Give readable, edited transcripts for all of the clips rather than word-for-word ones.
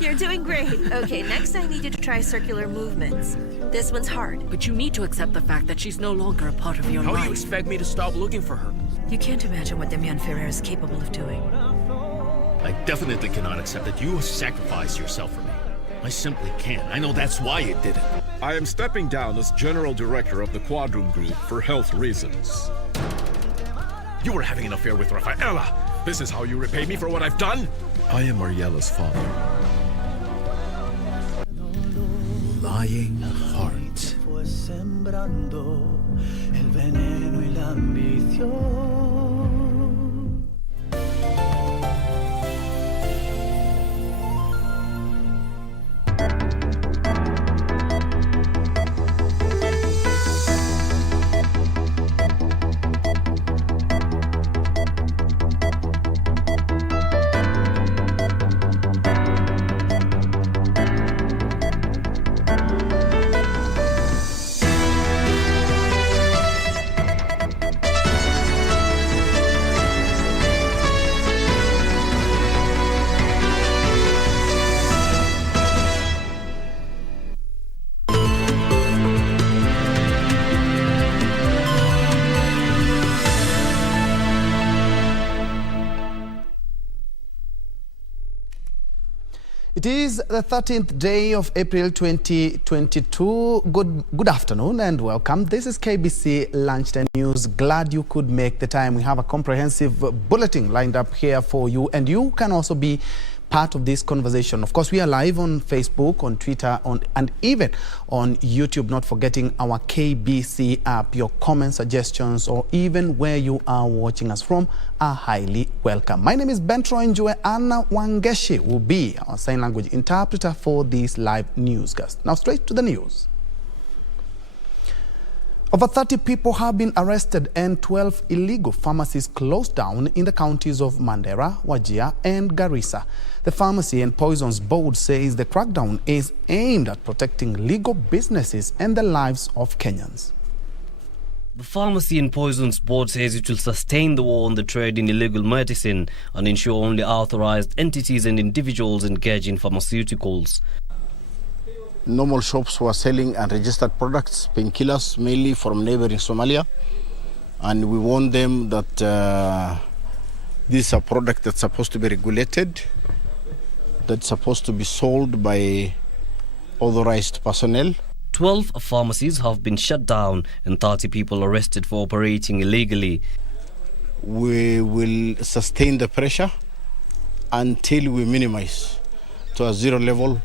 You're doing great. Okay, next I need you to try circular movements. This one's hard. But you need to accept the fact that she's no longer a part of your life. How do you expect me to stop looking for her? You can't imagine what Damian Ferrer is capable of doing. I definitely cannot accept that you sacrifice yourself for me. I simply can't. I know that's why you did it. I am stepping down as General Director of the Quadroon Group for health reasons. You were having an affair with Rafaela. This is how you repay me for what I've done? I am Mariella's father. Lying heart. It is the 13th day of April 2022. Good afternoon and welcome. This is KBC Lunchtime News. Glad you could make the time. We have a comprehensive bulletin lined up here for you, and you can also be part of this conversation. Of course, we are live on Facebook, on Twitter, and even on YouTube, not forgetting our KBC app. Your comments, suggestions, or even where you are watching us from are highly welcome. My name is Ben Troy Njue. Anna Wangeshi will be our sign language interpreter for this live newscast. Now, straight to the news. Over 30 people have been arrested and 12 illegal pharmacies closed down in the counties of Mandera, Wajir, and Garissa. The Pharmacy and Poisons Board says the crackdown is aimed at protecting legal businesses and the lives of Kenyans. The Pharmacy and Poisons Board says it will sustain the war on the trade in illegal medicine and ensure only authorized entities and individuals engage in pharmaceuticals. Normal shops were selling unregistered products, painkillers, mainly from neighboring Somalia. And we warned them that this is a product that's supposed to be regulated, that's supposed to be sold by authorized personnel. 12 pharmacies have been shut down and 30 people arrested for operating illegally. We will sustain the pressure until we minimize to a zero level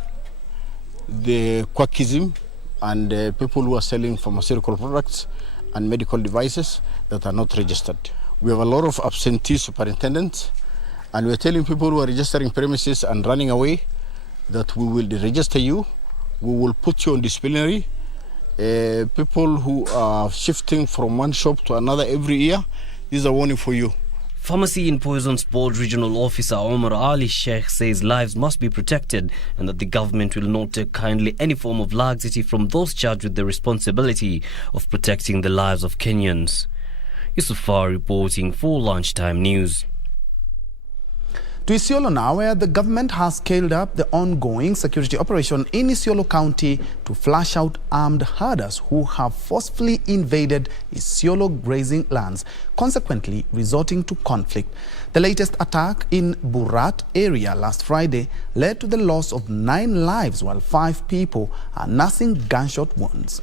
the quackism and people who are selling pharmaceutical products and medical devices that are not registered. We have a lot of absentee superintendents, and we're telling people who are registering premises and running away that we will register you, we will put you on disciplinary. People who are shifting from one shop to another every year, this is a warning for you. Pharmacy and Poisons Board Regional Officer Omar Ali Sheikh says lives must be protected and that the government will not take kindly any form of laxity from those charged with the responsibility of protecting the lives of Kenyans. Yusufar reporting for Lunchtime News. To Isiolo now, where the government has scaled up the ongoing security operation in Isiolo County to flush out armed herders who have forcefully invaded Isiolo grazing lands, consequently resorting to conflict. The latest attack in Burat area last Friday led to the loss of 9 lives, while 5 people are nursing gunshot wounds.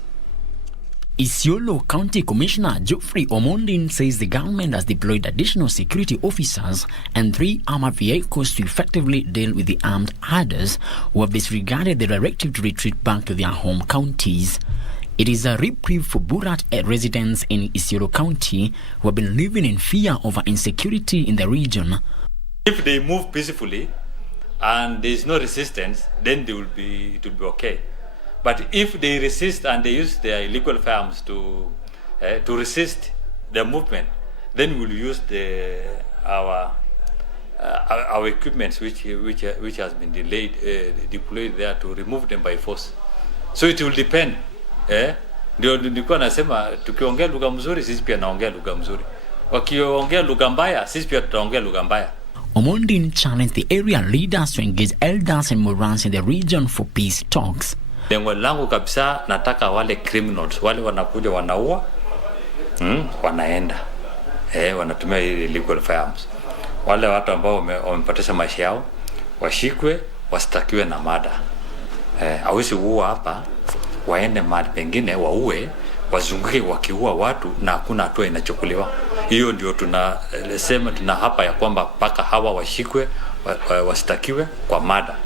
Isiolo County Commissioner Geoffrey Omondin says the government has deployed additional security officers and 3 armored vehicles to effectively deal with the armed herders who have disregarded the directive to retreat back to their home counties. It is a reprieve for Burat residents in Isiolo County who have been living in fear over insecurity in the region. If they move peacefully and there is no resistance, then it will be okay. But if they resist and they use their illegal firearms to resist the movement, then we'll use our equipment which has been deployed there to remove them by force. So it will depend. Ndio nilikuwa nasema tukiongea lugha mzuri sisi pia naongea lugha mzuri. Wakiongea lugha mbaya sisi pia tutaongea lugha mbaya. Omondin challenged the area leaders to engage elders and morans in the region for peace talks. Lengo langu kabisa, nataka wale criminals, wale wanakuja wanaua, wanaenda, wanatumia illegal firearms. Wale watu ambao wamepoteza maisha yao, washikwe, wastakiwe na mada. Hawezi kuua hapa, waende mahali pengine, waue, wazunguke wakiua watu na hakuna hatua inachukuliwa. Hiyo ndio tunasema tuna hapa ya kwamba paka hawa washikwe, wastakiwe kwa mada.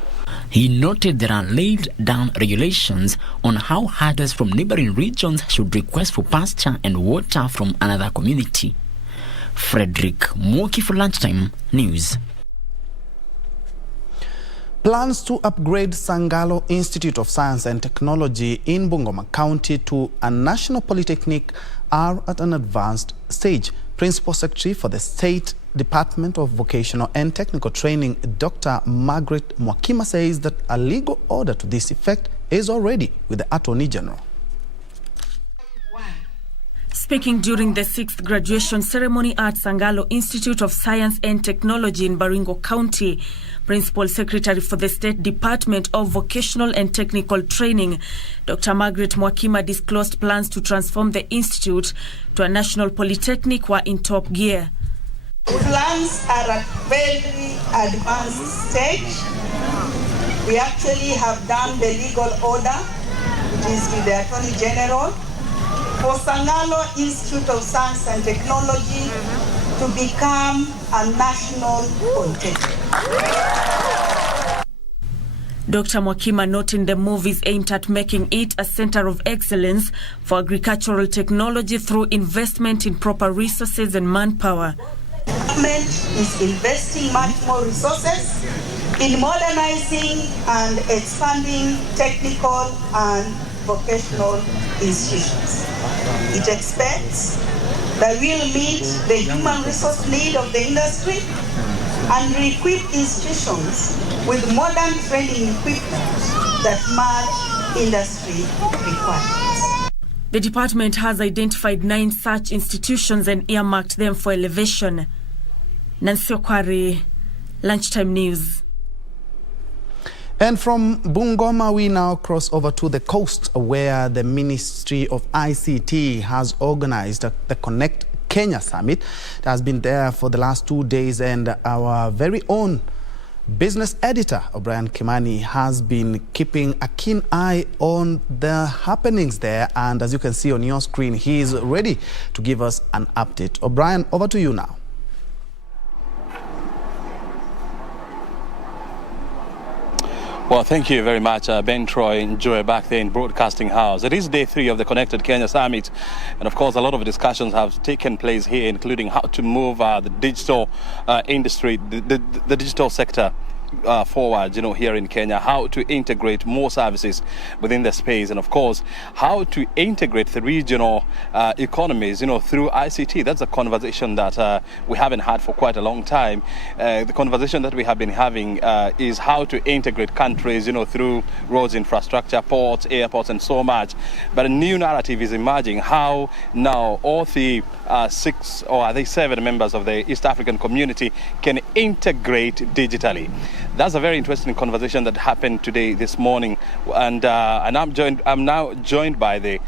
He noted there are laid down regulations on how herders from neighboring regions should request for pasture and water from another community. Frederick Mwoki for Lunchtime News. Plans to upgrade Sangalo Institute of Science and Technology in Bungoma County to a national polytechnic are at an advanced stage. Principal Secretary for the State Department of Vocational and Technical Training, Dr. Margaret Mwakima, says that a legal order to this effect is already with the Attorney General. Speaking during the 6th graduation ceremony at Sangalo Institute of Science and Technology in Baringo County, Principal Secretary for the State Department of Vocational and Technical Training, Dr. Margaret Mwakima, disclosed plans to transform the institute to a national polytechnic were in top gear. Plans are at very advanced stage. We actually have done the legal order, which is with the Attorney General, for Sangalo Institute of Science and Technology to become a national polytechnic. Dr. Mwakima noting the move is aimed at making it a center of excellence for agricultural technology through investment in proper resources and manpower. The government is investing much more resources in modernizing and expanding technical and vocational institutions. It expects that we'll meet the human resource need of the industry and equip institutions with modern training equipment that match industry requirements. The department has identified 9 such institutions and earmarked them for elevation. Nancy Okwari, Lunchtime News. And from Bungoma, we now cross over to the coast, where the Ministry of ICT has organized the Connect Kenya Summit. It has been there for the last 2 days, and our very own business editor, O'Brien Kimani, has been keeping a keen eye on the happenings there. And as you can see on your screen, he is ready to give us an update. O'Brien, over to you now. Well, thank you very much, Ben Troy Njue back there in Broadcasting House. It is day 3 of the Connected Kenya Summit, and of course a lot of discussions have taken place here, including how to move the digital industry, the digital sector forward, here in Kenya, how to integrate more services within the space, and of course how to integrate the regional economies, through ICT. That's a conversation that we haven't had for quite a long time. The conversation that we have been having is how to integrate countries, through roads, infrastructure, ports, airports, and so much. But a new narrative is emerging, how now all the 6 or are they 7 members of the East African community can integrate digitally. That's a very interesting conversation that happened this morning, and I'm now joined by the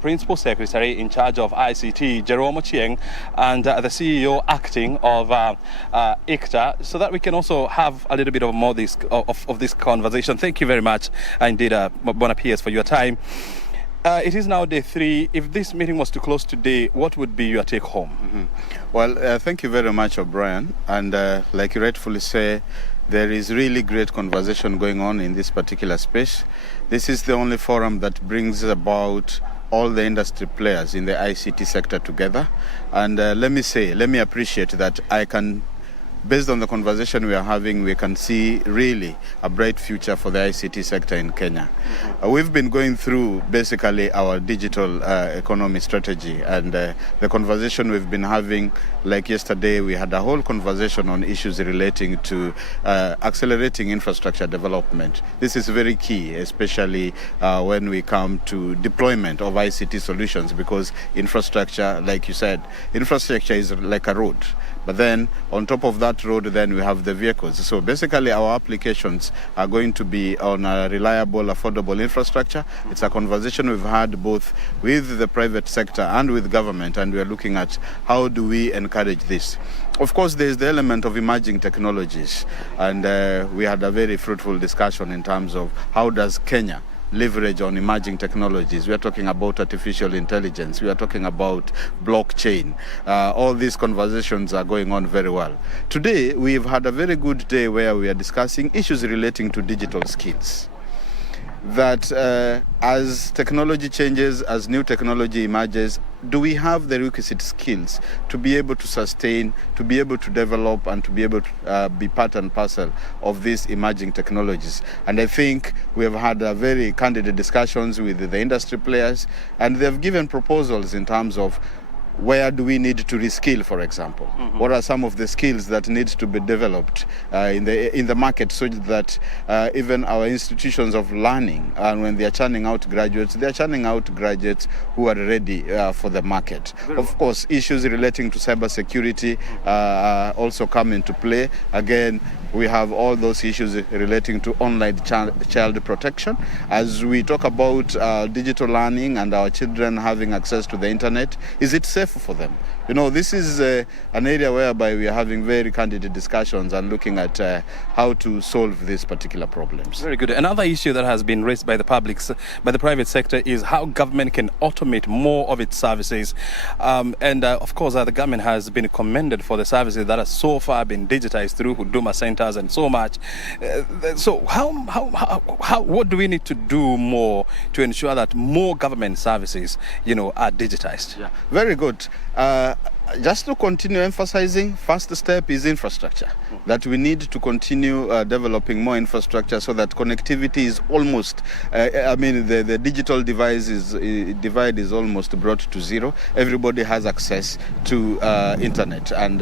Principal Secretary in charge of ICT, Jerome Ochieng, and the CEO acting of ICTA, so that we can also have a little bit of more of this conversation. Thank you very much, indeed, bon appetit for your time. It is now day 3. If this meeting was to close today, what would be your take home? Mm-hmm. Well, thank you very much, O'Brien. And like you rightfully say, there is really great conversation going on in this particular space. This is the only forum that brings about all the industry players in the ICT sector together. And let me appreciate that based on the conversation we are having, we can see really a bright future for the ICT sector in Kenya. We've been going through basically our digital economy strategy, and the conversation we've been having, like yesterday, we had a whole conversation on issues relating to accelerating infrastructure development. This is very key, especially when we come to deployment of ICT solutions, because infrastructure, like you said, infrastructure is like a road. But then on top of that road, then we have the vehicles. So basically our applications are going to be on a reliable, affordable infrastructure. It's a conversation we've had both with the private sector and with government, and we are looking at how do we encourage this. Of course, there's the element of emerging technologies, and we had a very fruitful discussion in terms of how does Kenya leverage on emerging technologies. We are talking about artificial intelligence. We are talking about blockchain. All these conversations are going on very well. Today, we've had a very good day where we are discussing issues relating to digital skills. That as technology changes, as new technology emerges, do we have the requisite skills to be able to sustain, to be able to develop, and to be able to be part and parcel of these emerging technologies? And I think we have had very candid discussions with the industry players, and they've given proposals in terms of where do we need to reskill, for example? What are some of the skills that need to be developed in the market, so that even our institutions of learning, and when they are churning out graduates, they are churning out graduates who are ready for the market. Of course, issues relating to cybersecurity also come into play. Again, we have all those issues relating to online child protection. As we talk about digital learning and our children having access to the internet, is it safe for them? You know, this is an area whereby we are having very candid discussions and looking at how to solve these particular problems. Very good. Another issue that has been raised by the private sector is how government can automate more of its services. Of course, the government has been commended for the services that have so far been digitized through Huduma centers and so much. So what do we need to do more to ensure that more government services, are digitized? Yeah. Very good. Just to continue emphasizing, first step is infrastructure. That we need to continue developing more infrastructure so that connectivity is almost, the digital divide is almost brought to zero. Everybody has access to internet. And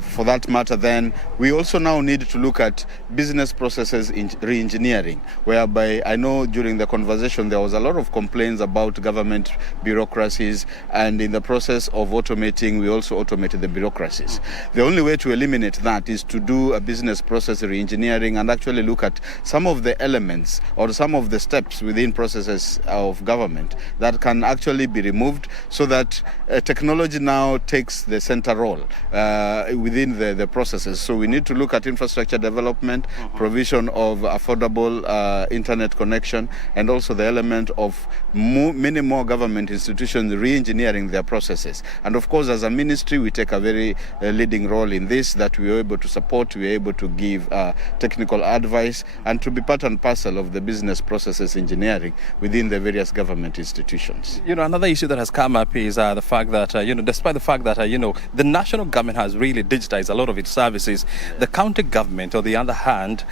for that matter, then, we also now need to look at business processes in re-engineering, whereby I know during the conversation there was a lot of complaints about government bureaucracies, and in the process of automating, we also automated the bureaucracies. The only way to eliminate that is to do a business process re-engineering and actually look at some of the elements or some of the steps within processes of government that can actually be removed, so that technology now takes the center role within the processes. So we need to look at infrastructure development, provision of affordable internet connection, and also the element of many more government institutions re-engineering their processes. And of course, as a ministry, we take a very leading role in this, that we are able to support, we are able to give technical advice, and to be part and parcel of the business processes engineering within the various government institutions. Another issue that has come up is the fact that, despite the fact that, the national government has really digitized a lot of its services, the county government, on the other hand,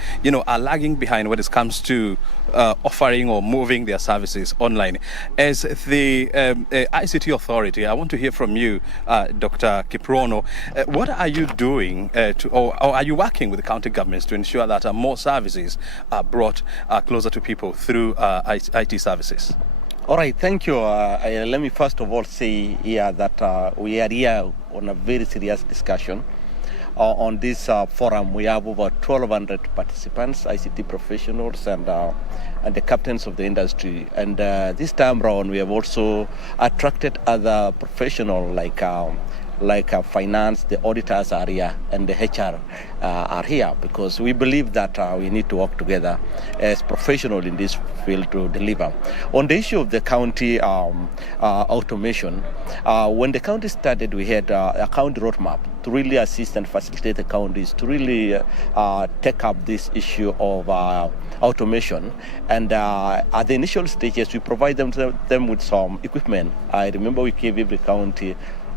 are lagging behind when it comes to offering or moving their services online. As the ICT authority, I want to hear from you, Dr. Kiprono. What are you doing or are you working with the county governments to ensure that more services are brought closer to people through IT services? All right, thank you. Let me first of all say here that we are here on a very serious discussion. On this forum, we have over 1,200 participants, ICT professionals, and the captains of the industry. And this time around, we have also attracted other professionals like finance, the auditors are here, and the HR are here, because we believe that we need to work together as professionals in this field to deliver. On the issue of the county automation, when the county started, we had a county roadmap to really assist and facilitate the counties to really take up this issue of automation. And at the initial stages, we provide them with some equipment. I remember we gave every county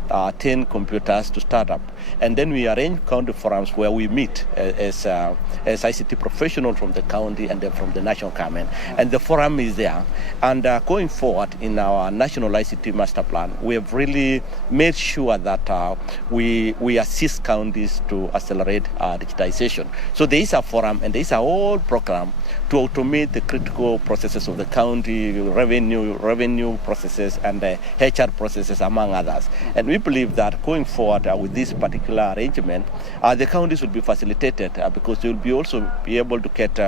10 computers to start up. And then we arrange county forums where we meet as ICT professionals from the county and then from the national government. And the forum is there. And going forward in our national ICT master plan, we have really made sure that we assist counties to accelerate digitization. So there is a forum and there is a whole program to automate the critical processes of the county, revenue processes, and HR processes, among others. And we believe that going forward with this particular arrangement, the counties will be facilitated because they will be also be able to get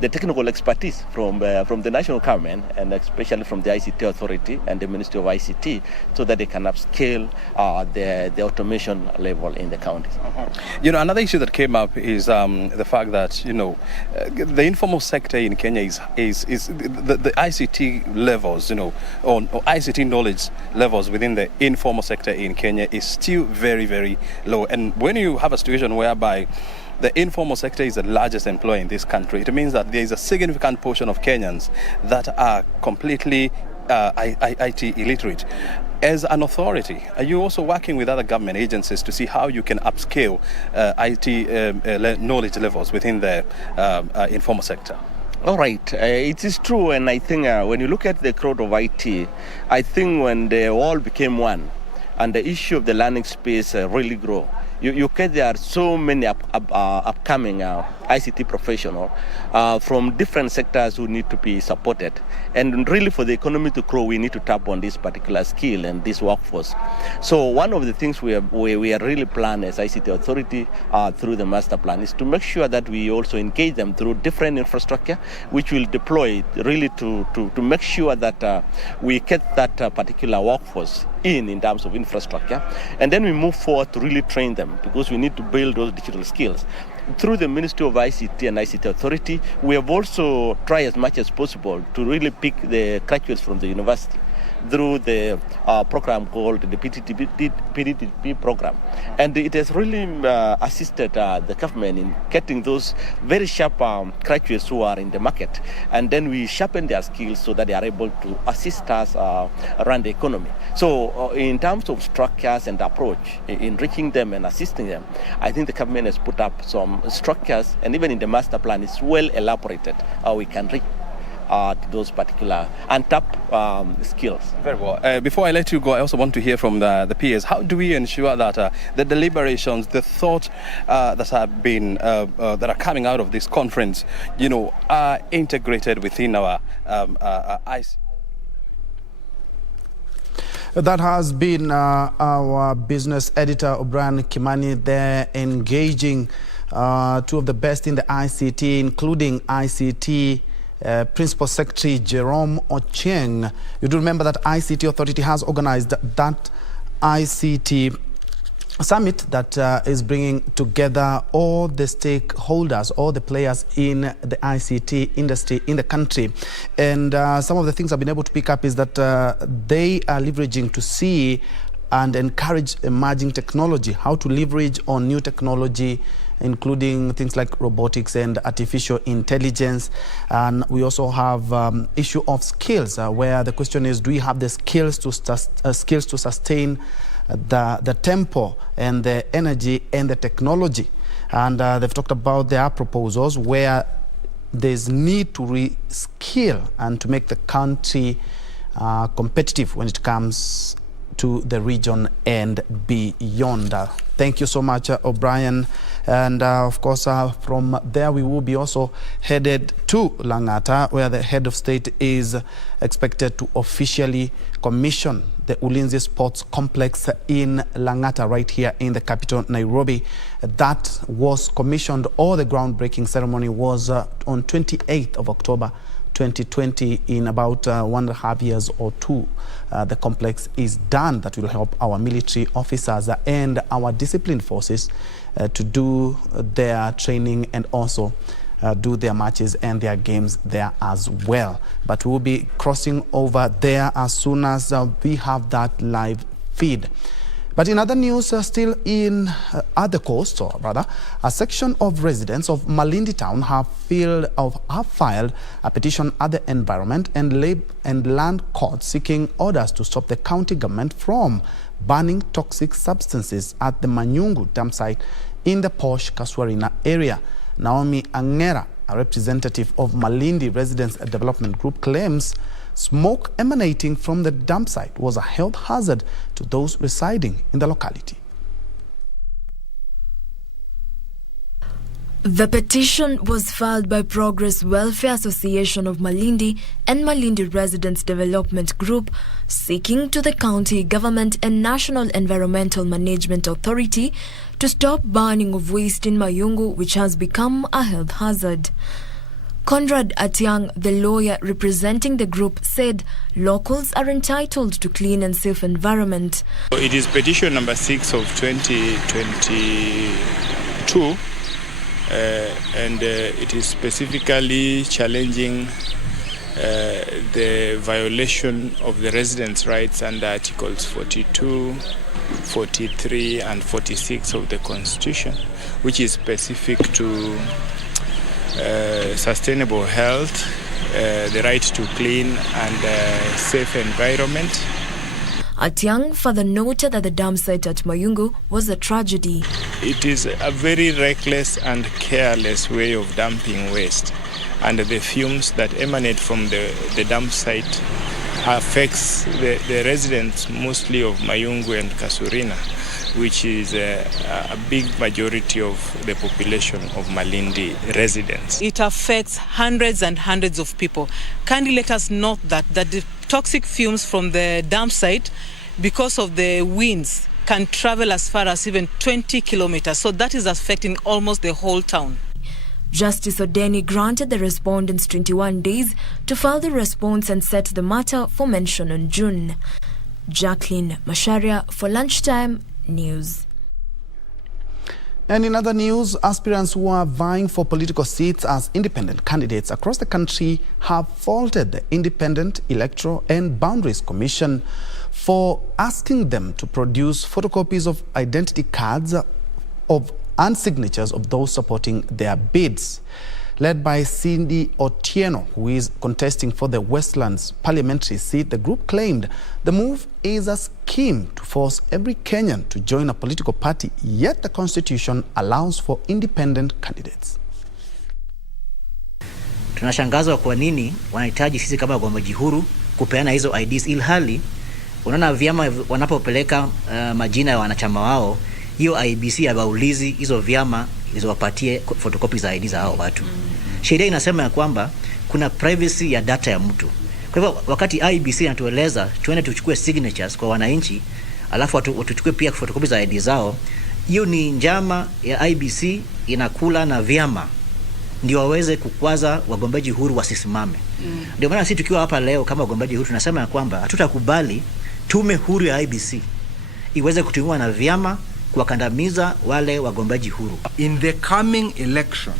the technical expertise from the national government and especially from the ICT authority and the Ministry of ICT so that they can upscale the automation level in the counties. You know, another issue that came up is the fact that, you know, the informal sector in Kenya is the ICT levels, you know, or ICT knowledge levels within the informal sector in Kenya is still very, very low. And when you have a situation whereby the informal sector is the largest employer in this country, it means that there is a significant portion of Kenyans that are completely IT illiterate. As an authority, are you also working with other government agencies to see how you can upscale IT knowledge levels within the informal sector? All right, it is true, and I think when you look at the crowd of IT, I think when they all became one and the issue of the learning space really grow, you get there are so many upcoming ICT professionals from different sectors who need to be supported. And really for the economy to grow, we need to tap on this particular skill and this workforce. So one of the things we are really planning as ICT authority through the master plan is to make sure that we also engage them through different infrastructure, which will deploy really to make sure that we get that particular workforce in terms of infrastructure. And then we move forward to really train them because we need to build those digital skills. Through the Ministry of ICT and ICT Authority, we have also tried as much as possible to really pick the graduates from the university through the program called the PDTP program. And it has really assisted the government in getting those very sharp graduates who are in the market. And then we sharpen their skills so that they are able to assist us around the economy. So in terms of structures and approach, in reaching them and assisting them, I think the government has put up some structures, and even in the master plan, it's well elaborated how we can reach those particular untapped skills. Very well. Before I let you go, I also want to hear from the peers. How do we ensure that the deliberations, the thought that have been that are coming out of this conference, you know, are integrated within our IC? That has been our business editor, O'Brien Kimani, there engaging two of the best in the ICT, including ICT Principal Secretary Jerome Ochieng. You do remember that ICT Authority has organized that ICT summit that is bringing together all the stakeholders, all the players in the ICT industry in the country. And some of the things I've been able to pick up is that they are leveraging to see and encourage emerging technology, how to leverage on new technology, including things like robotics and artificial intelligence. And we also have issue of skills, where the question is, do we have the skills to sustain the tempo and the energy and the technology? And they've talked about their proposals where there's need to reskill and to make the country competitive when it comes to the region and beyond. Thank you so much, O'Brien. And of course, from there we will be also headed to Lang'ata, where the head of state is expected to officially commission the Ulinzi Sports Complex in Lang'ata, right here in the capital, Nairobi. That was commissioned, or the groundbreaking ceremony was on 28th of October 2020. In about 1.5 years or two, the complex is done. That will help our military officers and our disciplined forces to do their training and also do their matches and their games there as well. But we'll be crossing over there as soon as we have that live feed. But in other news, still in at the coast, or rather, a section of residents of Malindi town have filed a petition at the Environment and Land Court seeking orders to stop the county government from burning toxic substances at the Manyungu dump site in the posh Kaswarina area. Naomi Angera, a representative of Malindi Residents Development Group, claims smoke emanating from the dump site was a health hazard to those residing in the locality. The petition was filed by Progress Welfare Association of Malindi and Malindi Residents Development Group, seeking to the county government and National Environmental Management Authority to stop burning of waste in Mayungu, which has become a health hazard. Conrad Atiang, the lawyer representing the group, said locals are entitled to clean and safe environment. It is petition number 6 of 2022. And it is specifically challenging the violation of the residents' rights under Articles 42, 43 and 46 of the Constitution, which is specific to sustainable health, the right to clean and safe environment. Atiang further noted that the dam site at Mayungu was a tragedy. It is a very reckless and careless way of dumping waste, and the fumes that emanate from the dam site affects the residents mostly of Mayungu and Kasurina, which is a big majority of the population of Malindi residents. It affects hundreds and hundreds of people. Kindly let us note that the toxic fumes from the dam site, because of the winds, can travel as far as even 20 kilometers. So that is affecting almost the whole town. Justice Odeni granted the respondents 21 days to file the response and set the matter for mention in June. Jacqueline Masharia for Lunchtime News. And in other news, aspirants who are vying for political seats as independent candidates across the country have faulted the Independent Electoral and Boundaries Commission for asking them to produce photocopies of identity cards and signatures of those supporting their bids. Led by Cindy Otieno, who is contesting for the Westlands parliamentary seat, the group claimed the move is a scheme to force every Kenyan to join a political party, yet the constitution allows for independent candidates. Tunashangazwa kwa nini wanahitaji sisi kama wagombeaji huru kupeana hizo IDs, ilhali unaona vyama wanapopeleka majina ya wanachama wao, hiyo IBC yabaulizi hizo vyama ilizowapatie photocopy za ID za hao watu. Sheria inasema ya kwamba kuna privacy ya data ya mtu. Kwa hivyo wakati IBC inatueleza tuende tuchukue signatures kwa wananchi, alafu tuchukue pia photocopy za ID zao, hiyo ni njama ya IBC inakula na vyama ndio waweze kukwaza wagombeaji huru wasisimame. Ndio maana sisi tukiwa hapa leo kama wagombeaji huru tunasema ya kwamba hatutakubali tume huru ya IBC iweze kutumiwa na vyama kuwakandamiza wale wagombeaji huru. In the coming election,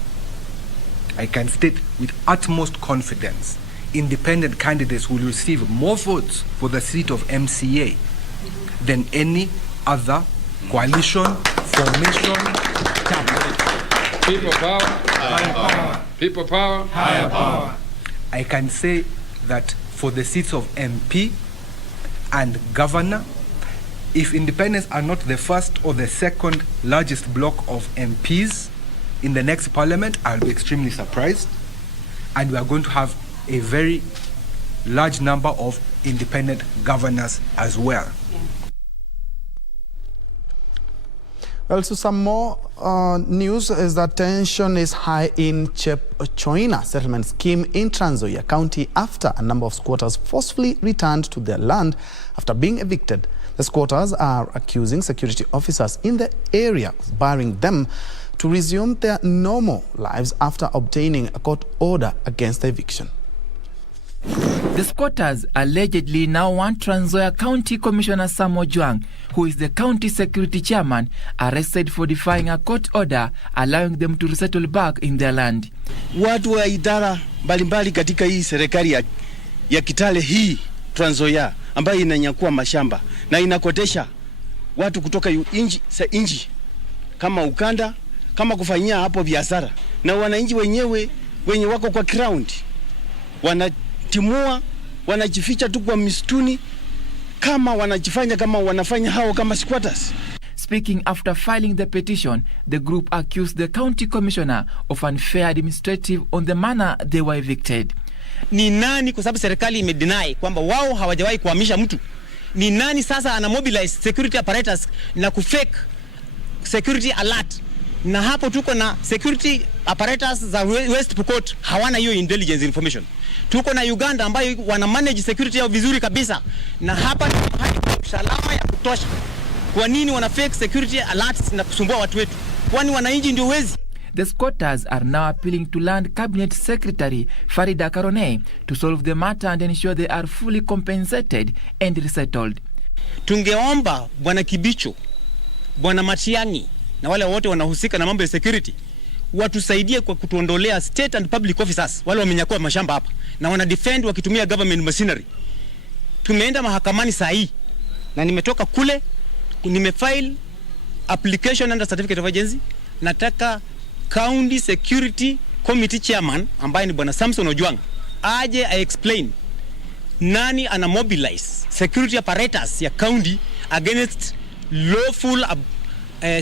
I can state with utmost confidence, independent candidates will receive more votes for the seat of MCA than any other coalition formation. People power, higher power. People power, higher power. I can say that for the seats of MP and governor, if independents are not the first or the second largest block of MPs in the next parliament, I'll be extremely surprised. And we are going to have a very large number of independent governors as well. Well, so some more news is that tension is high in Choina settlement scheme in Trans Nzoia County after a number of squatters forcefully returned to their land after being evicted. The squatters are accusing security officers in the area of barring them to resume their normal lives after obtaining a court order against the eviction. The squatters allegedly now want Trans Nzoia County Commissioner Sam Ojwang, who is the county security chairman, arrested for defying a court order allowing them to resettle back in their land. Watu wa idara mbalimbali katika hii serikali ya Kitale hii Trans Nzoia ambayo inanyakua mashamba na inakotesha watu kutoka inji kama ukanda kama kufanyia hapo biashara, na wananchi wenyewe wenye wako kwa ground wanatimua, wanajificha tu kwa mistuni kama wanajifanya kama wanafanya hao kama squatters. Speaking after filing the petition, the group accused the county commissioner of unfair administrative on the manner they were evicted. Ni nani, kwa sababu serikali imedeny kwamba wao hawajawahi kuhamisha mtu, ni nani sasa ana mobilize security apparatus na kufake security alert na hapo tuko na security apparatus za West Pokot hawana hiyo intelligence information. Tuko na Uganda ambayo wana manage security yao vizuri kabisa, na hapa ni mahali kwa usalama ya kutosha. Kwa nini wana fake security alerts na kusumbua watu wetu? Kwani wananchi ndio wezi? The squatters are now appealing to Land Cabinet Secretary Farida Karone to solve the matter and ensure they are fully compensated and resettled. Tungeomba Bwana Kibicho, Bwana Matiang'i na wale wote wanahusika na mambo ya security watusaidie kwa kutuondolea state and public officers wale wamenyakua mashamba hapa na wana defend wakitumia government machinery. Tumeenda mahakamani saa hii na nimetoka kule, nimefile application under certificate of agency. Nataka County Security Committee Chairman ambaye ni Bwana Samson Ojwang aje I explain nani ana mobilize security apparatus ya county against lawful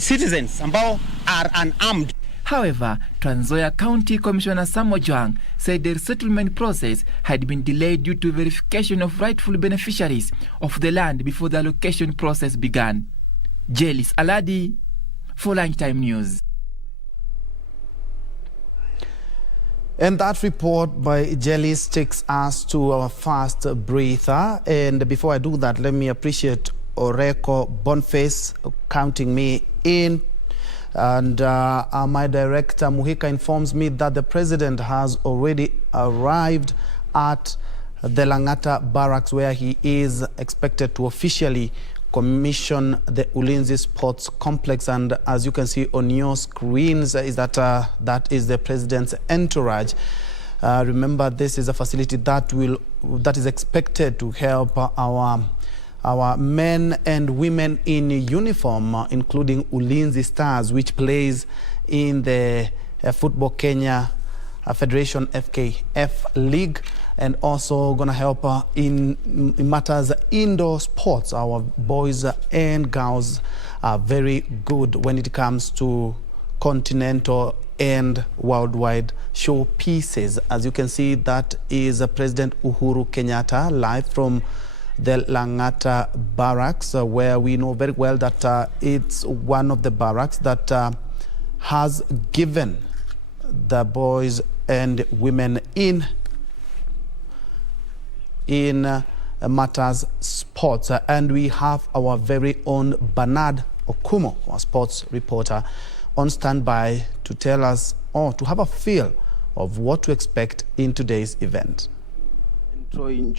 citizens ambao are unarmed. However, Trans Nzoia County Commissioner Sam Ojwang said the resettlement process had been delayed due to verification of rightful beneficiaries of the land before the allocation process began. Jelis Aladi for Lunchtime News. And that report by Jelis takes us to our first breather. And before I do that, let me appreciate Oreko Boniface counting me in. And my director, Muhika, informs me that the president has already arrived at the Langata barracks, where he is expected to officially commission the Ulinzi Sports Complex. And as you can see on your screens, is that that is the president's entourage. Remember, this is a facility that is expected to help our men and women in uniform, including Ulinzi Stars, which plays in the Football Kenya Federation FKF League, and also going to help in matters indoor sports. Our boys and girls are very good when it comes to continental and worldwide showpieces. As you can see, that is President Uhuru Kenyatta live from the Langata barracks, where we know very well that it's one of the barracks that has given the boys and women in matters sports. And we have our very own Bernard Okumo, our sports reporter, on standby to tell us or to have a feel of what to expect in today's event. Ben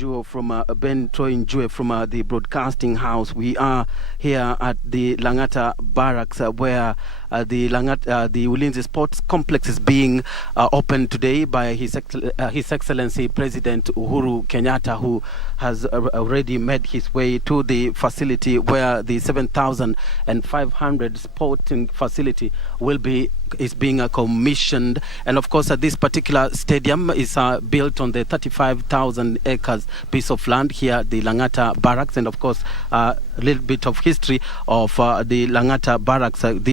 Troy Njue from the broadcasting house. We are here at the Langata barracks, where the Ulinzi Sports Complex is being opened today by His Excellency President Uhuru Kenyatta, who has already made his way to the facility where the 7,500 sporting facility is being commissioned. And of course, this particular stadium is built on the 35,000 acres piece of land here, the Langata barracks. And of course, a little bit of history of the Langata barracks.